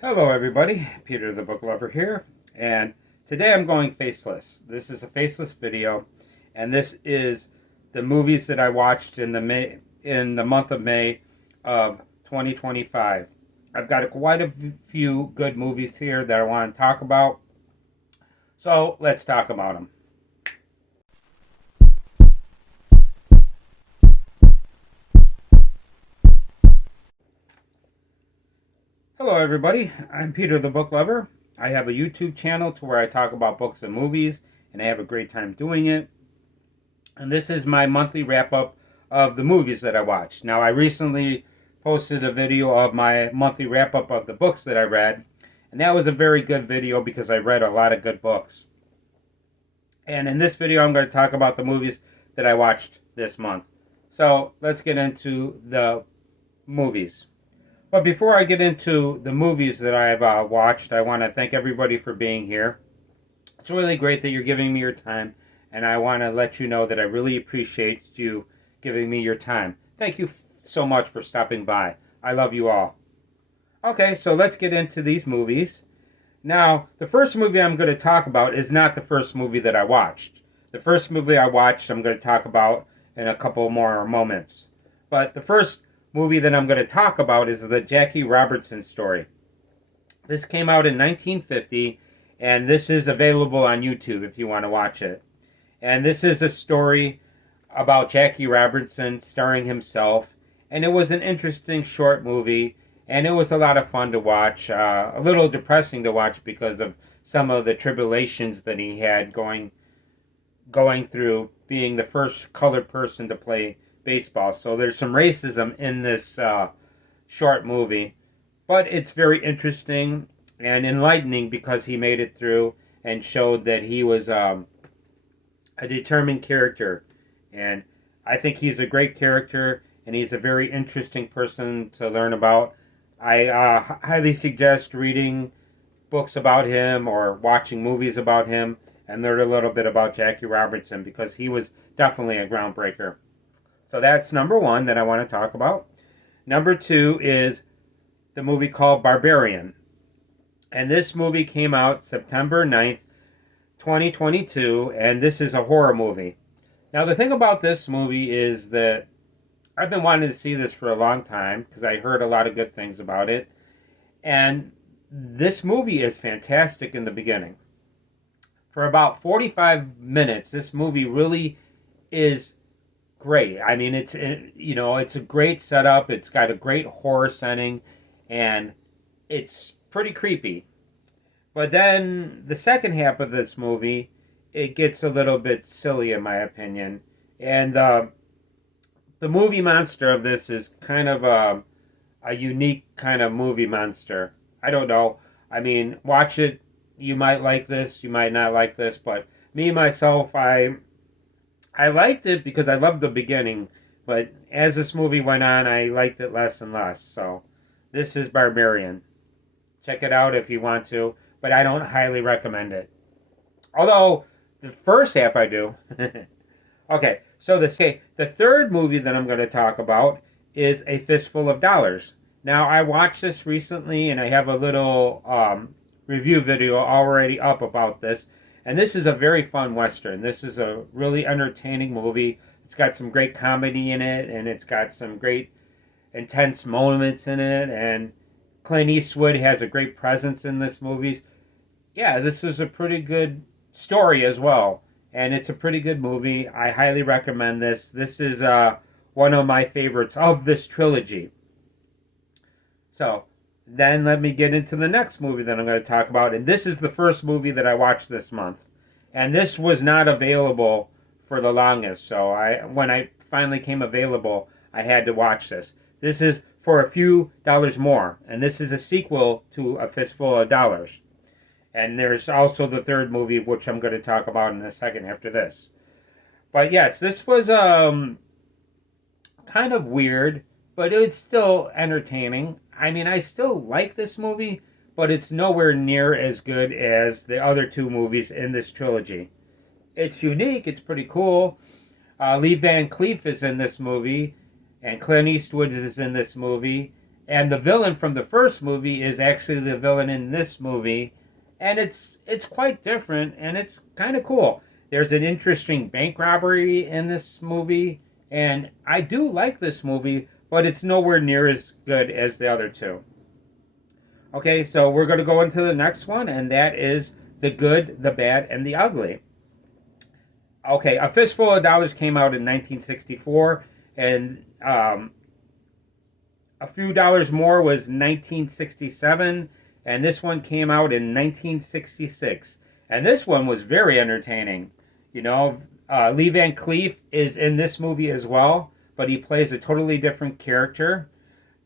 Hello everybody, Peter the Book Lover here, and today I'm going faceless. This is a faceless video, and this is the movies that I watched in the month of May of 2025. I've got quite a few good movies here that I want to talk about, so let's talk about them. Hello everybody, I'm Peter the Book Lover. I have a YouTube channel to where I talk about books and movies, and I have a great time doing it. And this is my monthly wrap up of the movies that I watched. Now, I recently posted a video of my monthly wrap up of the books that I read, and that was a very good video because I read a lot of good books. And in this video, I'm going to talk about the movies that I watched this month. So let's get into the movies. But before I get into the movies that I've watched, I want to thank everybody for being here. It's really great that you're giving me your time, and I want to let you know that I really appreciate you giving me your time. Thank you so much for stopping by. I love you all. Okay, so let's get into these movies. Now, the first movie I'm going to talk about is not the first movie that I watched. The first movie I watched I'm going to talk about in a couple more moments. But the first movie that I'm going to talk about is the Jackie Robinson story. This came out in 1950, and this is available on YouTube if you want to watch it. And this is a story about Jackie Robinson starring himself, and it was an interesting short movie, and it was a lot of fun to watch. A little depressing to watch because of some of the tribulations that he had going through being the first colored person to play baseball. So there's some racism in this short movie, but it's very interesting and enlightening because he made it through and showed that he was a determined character. And I think he's a great character, and he's a very interesting person to learn about. I highly suggest reading books about him or watching movies about him and learn a little bit about Jackie Robinson because he was definitely a groundbreaker. So that's number one that I want to talk about. Number two is the movie called Barbarian. And this movie came out September 9th, 2022, and this is a horror movie. Now, the thing about this movie is that I've been wanting to see this for a long time because I heard a lot of good things about it. And this movie is fantastic in the beginning. For about 45 minutes, this movie really is great. I mean, it's a great setup. It's got a great horror setting, and it's pretty creepy. But then the second half of this movie, it gets a little bit silly in my opinion. And the movie monster of this is kind of a unique kind of movie monster. I don't know. I mean, watch it. You might like this. You might not like this. But me, myself, I liked it because I loved the beginning. But as this movie went on, I liked it less and less. So this is Barbarian. Check it out if you want to. But I don't highly recommend it. Although, the first half I do. Okay, so the third movie that I'm going to talk about is A Fistful of Dollars. Now, I watched this recently, and I have a little review video already up about this. And this is a very fun Western. This is a really entertaining movie. It's got some great comedy in it, and it's got some great intense moments in it, and Clint Eastwood has a great presence in this movie. Yeah, this was a pretty good story as well, and it's a pretty good movie. I highly recommend this. This is one of my favorites of this trilogy. So, then let me get into the next movie that I'm going to talk about, and this is the first movie that I watched this month. And this was not available for the longest, so when I finally came available, I had to watch this. This is For a Few Dollars More, and this is a sequel to A Fistful of Dollars. And there's also the third movie, which I'm going to talk about in a second after this. But yes, this was kind of weird, but it's still entertaining. I mean, I still like this movie, but it's nowhere near as good as the other two movies in this trilogy. It's unique. It's pretty cool. Lee Van Cleef is in this movie, and Clint Eastwood is in this movie, And the villain from the first movie is actually the villain in this movie, and it's quite different, and it's kind of cool. There's an interesting bank robbery in this movie, and I do like this movie, but it's nowhere near as good as the other two. Okay, so we're going to go into the next one, and that is The Good, the Bad, and the Ugly. Okay, A Fistful of Dollars came out in 1964, and A Few Dollars More was 1967, and this one came out in 1966. And this one was very entertaining. You know, Lee Van Cleef is in this movie as well, but he plays a totally different character.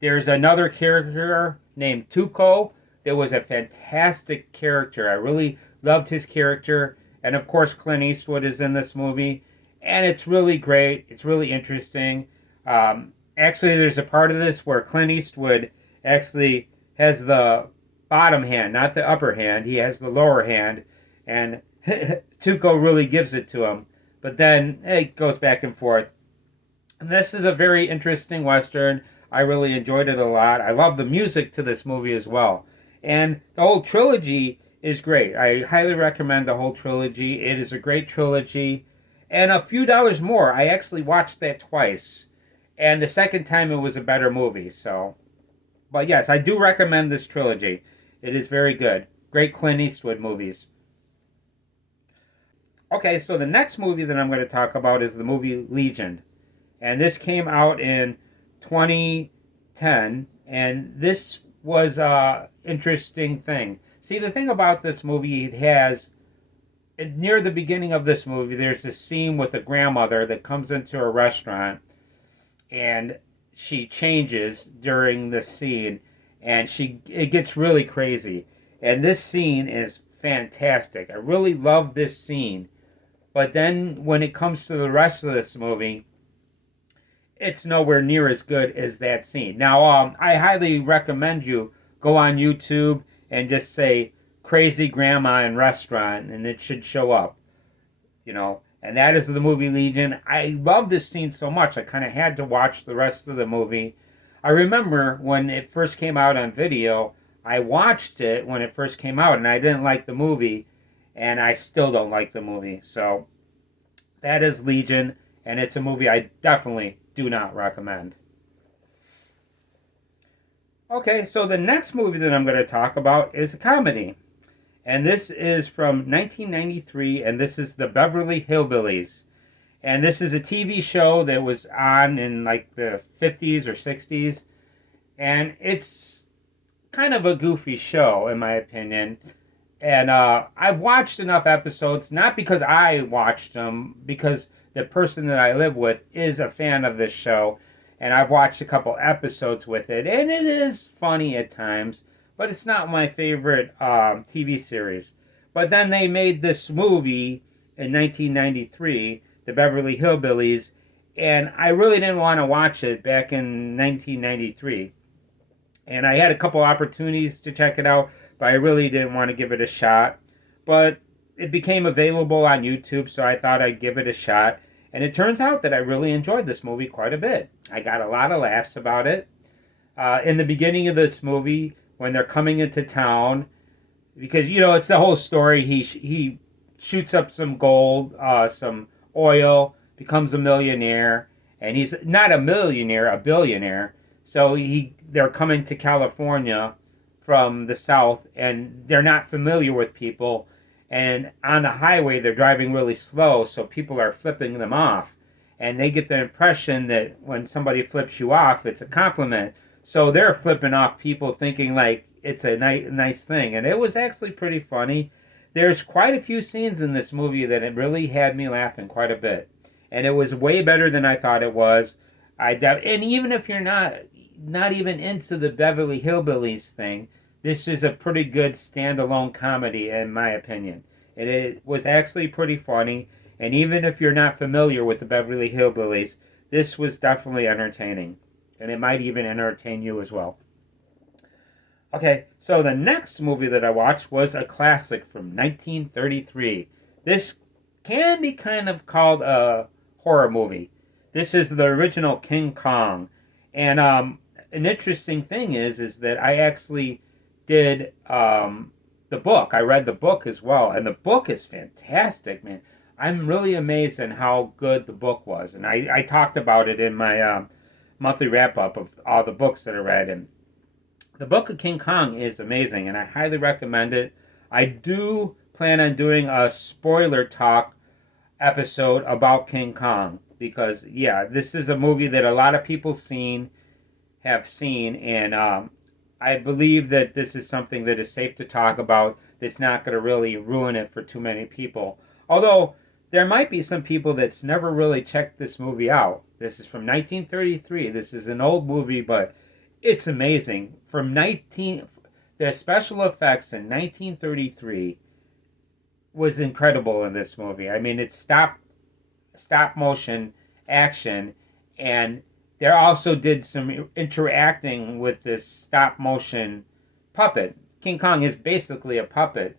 There's another character named Tuco that was a fantastic character. I really loved his character. And of course, Clint Eastwood is in this movie. And it's really great. It's really interesting. Actually, there's a part of this where Clint Eastwood actually has the bottom hand, not the upper hand. He has the lower hand. And Tuco really gives it to him. But then it goes back and forth. And this is a very interesting Western. I really enjoyed it a lot. I love the music to this movie as well. And the whole trilogy is great. I highly recommend the whole trilogy. It is a great trilogy. And A Few Dollars More, I actually watched that twice. And the second time it was a better movie. So, but yes, I do recommend this trilogy. It is very good. Great Clint Eastwood movies. Okay, so the next movie that I'm going to talk about is the movie Legion. And this came out in 2010, and this was a interesting thing. See, the thing about this movie, it has, near the beginning of this movie, there's a scene with a grandmother that comes into a restaurant, and she changes during the scene, and it gets really crazy. And this scene is fantastic. I really love this scene. But then when it comes to the rest of this movie, it's nowhere near as good as that scene. Now, I highly recommend you go on YouTube and just say "crazy grandma in restaurant," and it should show up. You know, and that is the movie Legion. I love this scene so much, I kind of had to watch the rest of the movie. I remember when it first came out on video, I watched it when it first came out, and I didn't like the movie, and I still don't like the movie. So that is Legion, and it's a movie I definitely do not recommend. Okay, so the next movie that I'm going to talk about is a comedy. And this is from 1993, and this is The Beverly Hillbillies. And this is a TV show that was on in like the 50s or 60s. And it's kind of a goofy show, in my opinion. And I've watched enough episodes, not because I watched them, because the person that I live with is a fan of this show. And I've watched a couple episodes with it. And it is funny at times, but it's not my favorite TV series. But then they made this movie in 1993, The Beverly Hillbillies, and I really didn't want to watch it back in 1993. And I had a couple opportunities to check it out, but I really didn't want to give it a shot. But it became available on YouTube, so I thought I'd give it a shot. And it turns out that I really enjoyed this movie quite a bit. I got a lot of laughs about it. In the beginning of this movie, when they're coming into town, because, you know, it's the whole story. He shoots up some gold, some oil, becomes a millionaire, and he's not a millionaire, a billionaire. So they're coming to California from the south, and they're not familiar with people. And on the highway, they're driving really slow, so people are flipping them off. And they get the impression that when somebody flips you off, it's a compliment. So they're flipping off people thinking like it's a nice thing. And it was actually pretty funny. There's quite a few scenes in this movie that it really had me laughing quite a bit. And it was way better than I thought it was. And even if you're not even into the Beverly Hillbillies thing, this is a pretty good standalone comedy, in my opinion. It was actually pretty funny, and even if you're not familiar with the Beverly Hillbillies, this was definitely entertaining, and it might even entertain you as well. Okay, so the next movie that I watched was a classic from 1933. This can be kind of called a horror movie. This is the original King Kong, and an interesting thing is that I actually did the book. I read the book as well, and the book is fantastic, man. I'm really amazed at how good the book was, and I talked about it in my monthly wrap up of all the books that I read. And the Book of King Kong is amazing, and I highly recommend it. I do plan on doing a spoiler talk episode about King Kong because, yeah, this is a movie that a lot of people have seen, and I believe that this is something that is safe to talk about. That's not going to really ruin it for too many people. Although there might be some people that's never really checked this movie out. This is from 1933. This is an old movie, but it's amazing. The special effects in 1933 was incredible in this movie. I mean, it's stop motion action, and they also did some interacting with this stop motion puppet. King Kong is basically a puppet,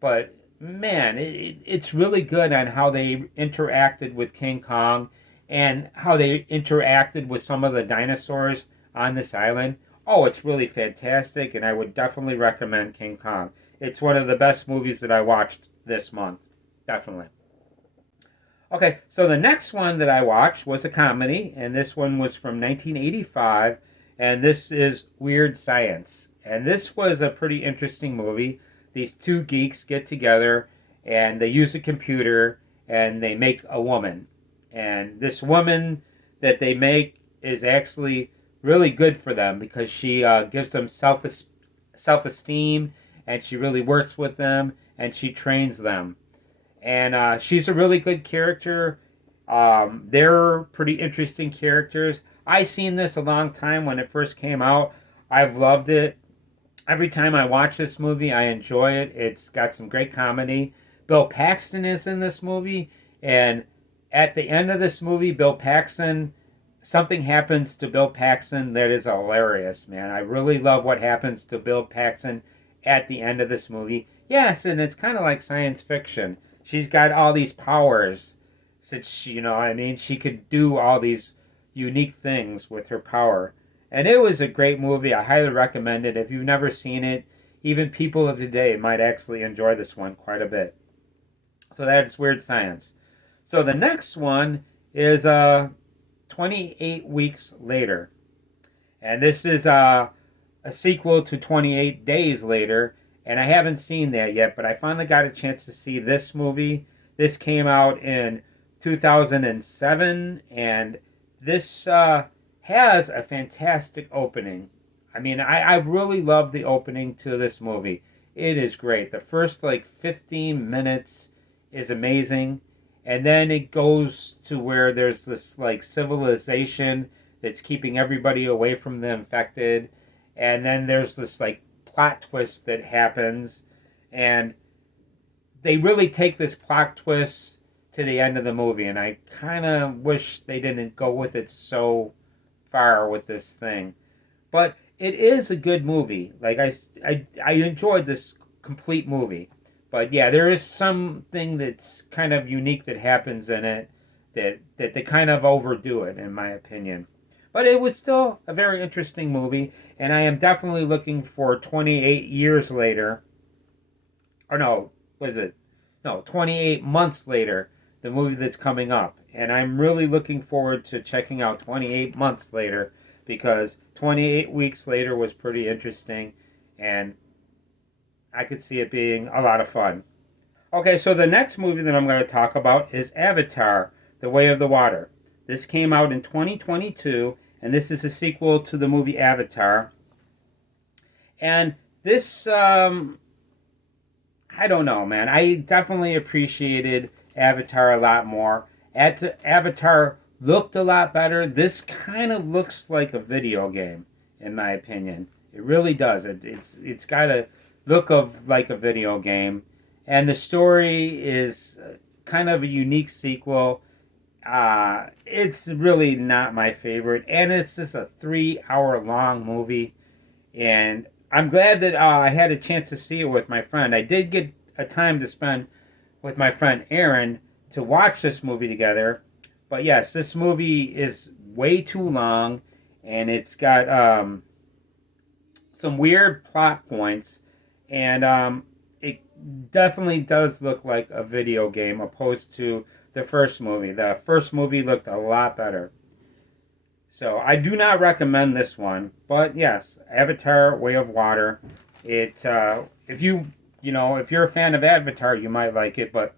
but man, it's really good on how they interacted with King Kong and how they interacted with some of the dinosaurs on this island. Oh, it's really fantastic, and I would definitely recommend King Kong. It's one of the best movies that I watched this month. Definitely. Okay, so the next one that I watched was a comedy, and this one was from 1985, and this is Weird Science. And this was a pretty interesting movie. These two geeks get together, and they use a computer, and they make a woman. And this woman that they make is actually really good for them because she gives them self-esteem, and she really works with them, and she trains them. And she's a really good character. They're pretty interesting characters. I seen this a long time when it first came out. I've loved it. Every time I watch this movie, I enjoy it. It's got some great comedy. Bill Paxton is in this movie, and at the end of this movie, something happens to Bill Paxton that is hilarious, man. I really love what happens to Bill Paxton at the end of this movie. Yes, and it's kind of like science fiction. She's got all these powers. Since, she could do all these unique things with her power. And it was a great movie. I highly recommend it. If you've never seen it, even people of today might actually enjoy this one quite a bit. So that's Weird Science. So the next one is 28 Weeks Later. And this is a sequel to 28 Days Later. And I haven't seen that yet, but I finally got a chance to see this movie. This came out in 2007, and this has a fantastic opening. I mean, I really love the opening to this movie. It is great. The first 15 minutes is amazing, and then it goes to where there's this civilization that's keeping everybody away from the infected, and then there's this plot twist that happens, and they really take this plot twist to the end of the movie, and I kind of wish they didn't go with it so far with this thing. But it is a good movie. I enjoyed this complete movie. But yeah, there is something that's kind of unique that happens in it that they kind of overdo it, in my opinion. But it was still a very interesting movie, and I am definitely looking for 28 years later. Or no, was it? No, 28 months later, the movie that's coming up. And I'm really looking forward to checking out 28 months later, because 28 weeks later was pretty interesting, and I could see it being a lot of fun. Okay, so the next movie that I'm going to talk about is Avatar, The Way of the Water. This came out in 2022, and this is a sequel to the movie Avatar. And this, I don't know, man. I definitely appreciated Avatar a lot more. Avatar looked a lot better. This kind of looks like a video game, in my opinion. It really does. It's got a look of like a video game. And the story is kind of a unique sequel. It's really not my favorite, and it's just a 3-hour long movie, and I'm glad that I had a chance to see it with my friend. I did get a time to spend with my friend Aaron to watch this movie together, but yes, this movie is way too long, and it's got some weird plot points, and it definitely does look like a video game opposed to the first movie. The first movie looked a lot better. So I do not recommend this one, but yes, Avatar: Way of Water. It if if you're a fan of Avatar, you might like it, but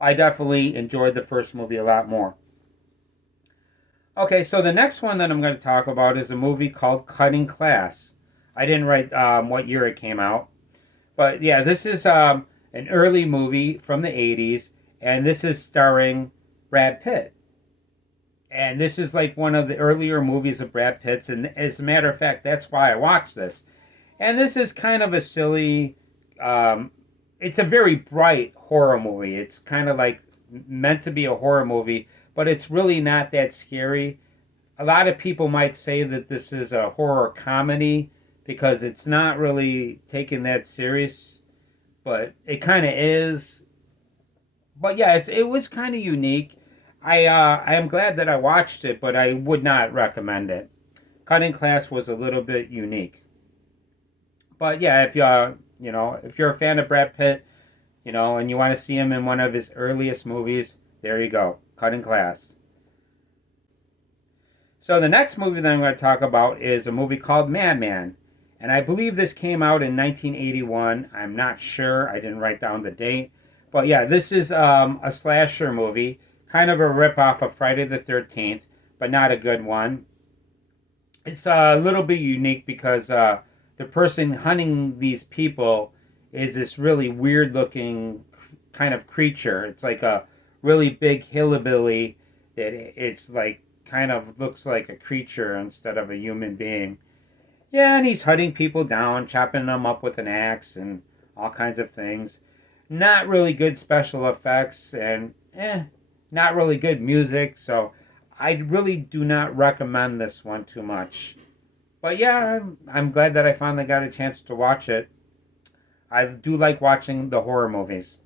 I definitely enjoyed the first movie a lot more. Okay, so the next one that I'm going to talk about is a movie called Cutting Class. I didn't write what year it came out, but yeah, this is an early movie from the 80s, and this is starring Brad Pitt. And this is like one of the earlier movies of Brad Pitt's, and as a matter of fact, that's why I watched this. And this is kind of a silly, um, it's a very bright horror movie. It's kind of like meant to be a horror movie, but it's really not that scary. A lot of people might say that this is a horror comedy because it's not really taken that serious, but it kind of is. But yeah, it was kind of unique. I am glad that I watched it, but I would not recommend it. Cutting Class was a little bit unique. But yeah, if if you're a fan of Brad Pitt, and you want to see him in one of his earliest movies, there you go, Cutting Class. So the next movie that I'm going to talk about is a movie called Madman. And I believe this came out in 1981. I'm not sure. I didn't write down the date. But yeah, this is a slasher movie, kind of a ripoff of Friday the 13th, but not a good one. It's a little bit unique because the person hunting these people is this really weird looking kind of creature. It's like a really big hillbilly that it's like kind of looks like a creature instead of a human being. Yeah, and he's hunting people down, chopping them up with an axe and all kinds of things. Not really good special effects and not really good music, so I really do not recommend this one too much. But yeah, I'm glad that I finally got a chance to watch it. I do like watching the horror movies.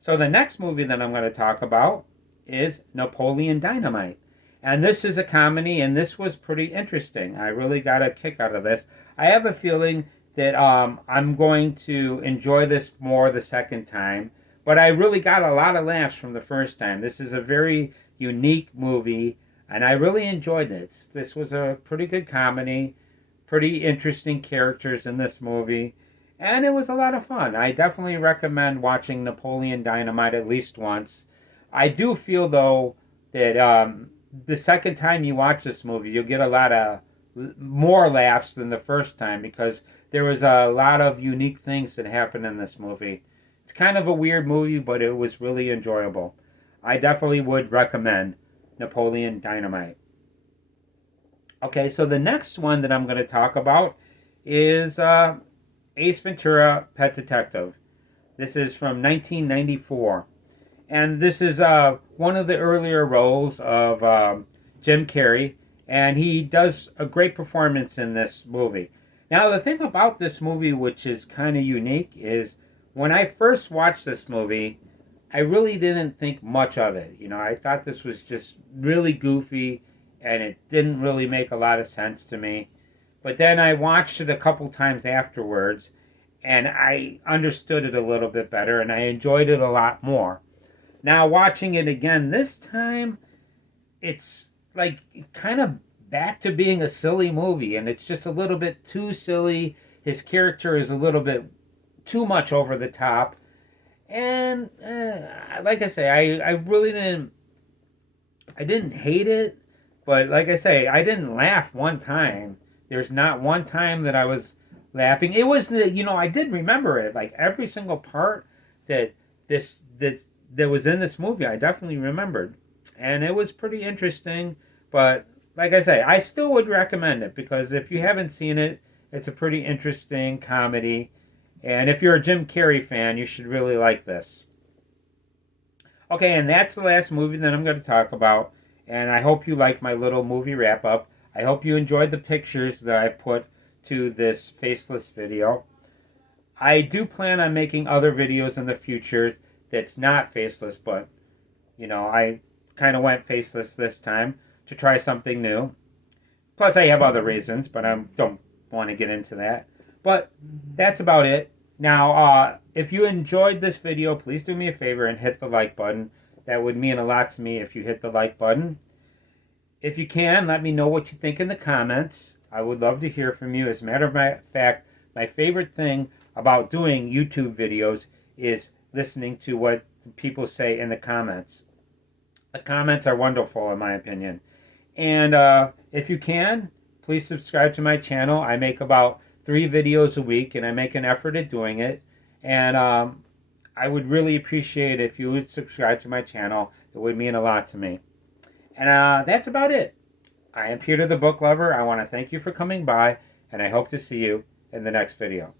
So the next movie that I'm going to talk about is Napoleon Dynamite. And this is a comedy, and this was pretty interesting. I really got a kick out of this. I have a feeling that I'm going to enjoy this more the second time, but I really got a lot of laughs from the first time. This is a very unique movie, and I really enjoyed it. This was a pretty good comedy, pretty interesting characters in this movie, and it was a lot of fun. I definitely recommend watching Napoleon Dynamite at least once. I do feel, though, that the second time you watch this movie, you'll get a lot of more laughs than the first time because there was a lot of unique things that happened in this movie. It's kind of a weird movie, but it was really enjoyable. I definitely would recommend Napoleon Dynamite. Okay, so the next one that I'm going to talk about is Ace Ventura: Pet Detective. This is from 1994. And this is one of the earlier roles of Jim Carrey, and he does a great performance in this movie. Now, the thing about this movie, which is kind of unique, is when I first watched this movie, I really didn't think much of it. I thought this was just really goofy, and it didn't really make a lot of sense to me. But then I watched it a couple times afterwards, and I understood it a little bit better, and I enjoyed it a lot more. Now, watching it again this time, it's like kind of back to being a silly movie, and it's just a little bit too silly. His character is a little bit too much over the top, and like I say, I really didn't hate it, but like I say, I didn't laugh one time. There's not one time that I was laughing. It was I did remember it, like every single part that that was in this movie, I definitely remembered. And it was pretty interesting, but like I say, I still would recommend it because if you haven't seen it, it's a pretty interesting comedy. And if you're a Jim Carrey fan, you should really like this. Okay, and that's the last movie that I'm going to talk about. And I hope you like my little movie wrap up. I hope you enjoyed the pictures that I put to this faceless video. I do plan on making other videos in the future that's not faceless, but I kind of went faceless this time to try something new. Plus, I have other reasons, but I don't want to get into that. But that's about it. Now, if you enjoyed this video, please do me a favor and hit the like button. That would mean a lot to me if you hit the like button. If you can, let me know what you think in the comments. I would love to hear from you. As a matter of fact, my favorite thing about doing YouTube videos is listening to what people say in the comments. The comments are wonderful, in my opinion. And if you can, please subscribe to my channel. I make about 3 videos a week, and I make an effort at doing it. And I would really appreciate if you would subscribe to my channel. It would mean a lot to me. And that's about it. I am Peter the Book Lover. I want to thank you for coming by, and I hope to see you in the next video.